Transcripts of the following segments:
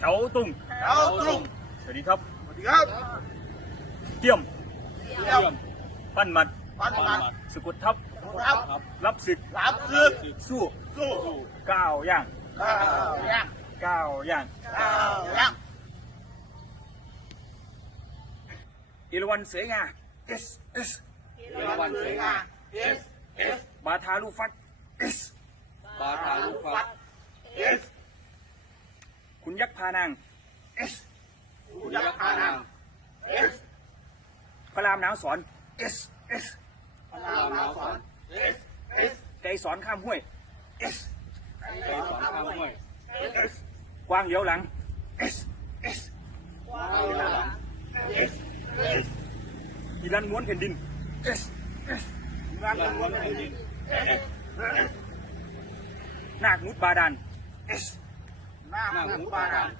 cháu tùng. Cháu tùng. Phải đi thấp. Đi thấp. Tiêm tiêm bàn mặt. Bàn mặt. Sự cột thấp. Thấp. Lắp xịt. Lắp xịt. su su cao yang cao yang cao yang cao yang Iluan sưởi nga. Is is. Iluan sưởi nga. Is is. Bà tha phát. Is. ยักษ์พานาง S อุยักษ์พานางเอสพระรามหนาวสอน S S พลาวนาสอนเอสเอสไกรสอนข้ามห้วย S ใจสอนข้ามห้วยเอสกวางเหลียวหลัง S S ว้าวหลังเอสเอสอีรันม้วนแผ่นดิน S S งานเลื่อนล้ล้วนนแผ่แผ่นนดิดินนเอสเอสนาคนุชบาดาล S หน้า หน้าหหมูมูบาบาดาดาลล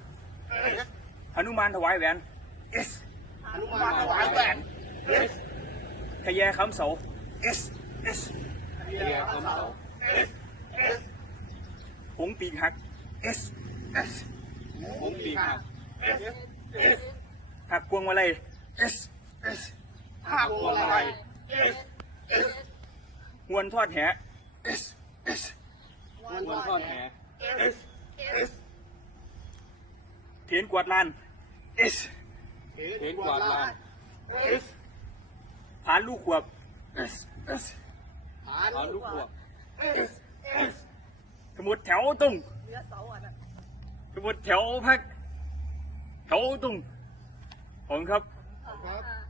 เอสหนุมานถวายแหวน S อนุบาลถวายแหวนเอสทะแยคำเสา S S เรียกคนเสาเอสเอสหงปีกหัก S S ผมปีกหักเอสเอสหักพวงมาลัย S S ห้าพวงมาลัยเอสเอสหวนทอดแห S S วันทอดแห เอสเอส เถียนกวาดลาน S เห็นกวาดลานเอสผานลูกขวบ S S หาลูกพวกเอสเอสสมุดแถวตุ้งสมุดแถวพักแถวตุ้งผมครับครับ